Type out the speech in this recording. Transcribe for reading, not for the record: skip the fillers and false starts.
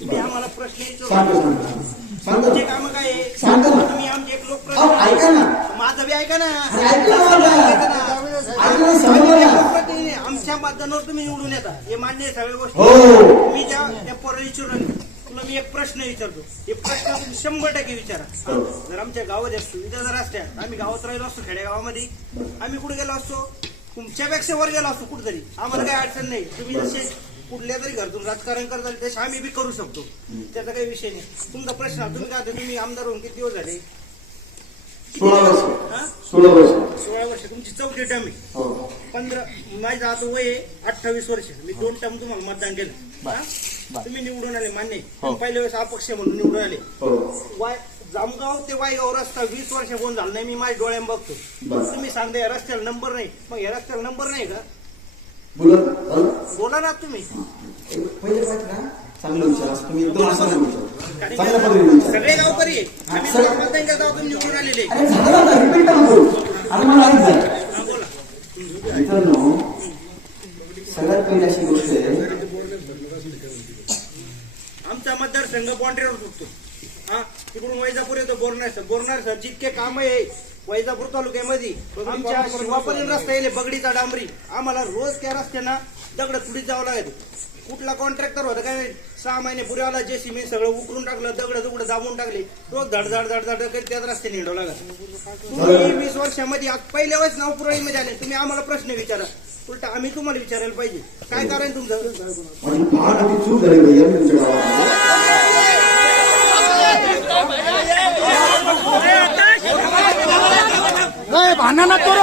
तुम्ही आम्हाला प्रश्न सांगतो तुमचे काम काय आहे? सांगतो ना. तुम्ही आमचे एक लोक अहो, ऐका ना. माझं बी ऐका ना. अरे ऐका ना मला. ऐका ना, समजलं ना. लोकप्रतिनिधी आमच्या मतदानावर तुम्ही निवडून येता हे मान्य आहे सगळ्या गोष्टी. हो. मी त्या पोराला विचारलं तुला मी एक प्रश्न विचारतो हे प्रश्न तुम्ही 100% विचारा. जर आमच्या गावात सुविधा जर असत्या आम्ही गावात राहिलो असतो खेडेगावामध्ये आम्ही कुठे गेलो असतो तुमच्यापेक्षा वर गेलो असतो कुठेतरी आम्हाला काही अडचण नाही. तुम्ही जसे कुठल्या तरी घरातून राजकारण करताल तसे आम्ही बी करू शकतो त्याचा काही विषय नाही. तुमचा प्रश्न तुम्ही काय तुम्ही आमदार होऊन किती दिवस झाले? 16 वर्ष. हा? 16 वर्ष. 16 वर्ष तुमची 4थी टर्म आहे. हो. 15 माझं आता वय आहे 28 वर्ष मी 2 टर्म तुम्हाला मतदान केलं. हा? तुम्ही निवडून आले मान्य आहे. पहिल्या वेळेस अपक्ष म्हणून निवडून आले. हो. जामगाव ते वायगाव रस्ता 20 वर्ष कोण झालं नाही मी माझ्या डोळ्यात बघतो. तुम्ही सांगता या रस्त्याला नंबर नाही मग या रस्त्याला नंबर नाही का? बोला ना तुम्ही. पहिले पाहिजे ना चांगलं विचार तुम्ही एकदम असं नाही विचार चांगल्या पद्धतीने विचार. सगळे गावकरी आहे आम्ही मतदान करता तुम्ही निवडून आलेले. अरे झालं ना रिपीट नको आता मला ऐक झालं. हा, बोला. मित्रांनो सगळ्यात पहिली अशी गोष्ट आहे आमचा मतदारसंघ बॉन्ड्रीवर सुटतो. हा तिकडून वैजापूर येतो बोरणार सर जितके काम आहे वैजापूर तालुक्यामध्ये आमच्या शिवापर्यंत रस्ता येईल बगडीचा डांबरी आम्हाला रोज त्या रस्त्यानं दगड तुडीत जावं लागेल. कुठला कॉन्ट्रॅक्टर होता काय 6 महिने पुऱ्याला जेसीबी सगळं उकरून टाकलं दगड दाबून टाकले रोज धड करीत त्याच रस्त्याने हिंडव लागत. तुम्ही 20 वर्षामध्ये आज पहिल्या वेळेस नाव पुरवणीमध्ये आले तुम्ही आम्हाला प्रश्न विचारा उलटा आम्ही तुम्हाला विचारायला पाहिजे काय कारण तुमचं? माझी फार मोठी चूक झाली भैया तुमच्या गावात. भांडण करू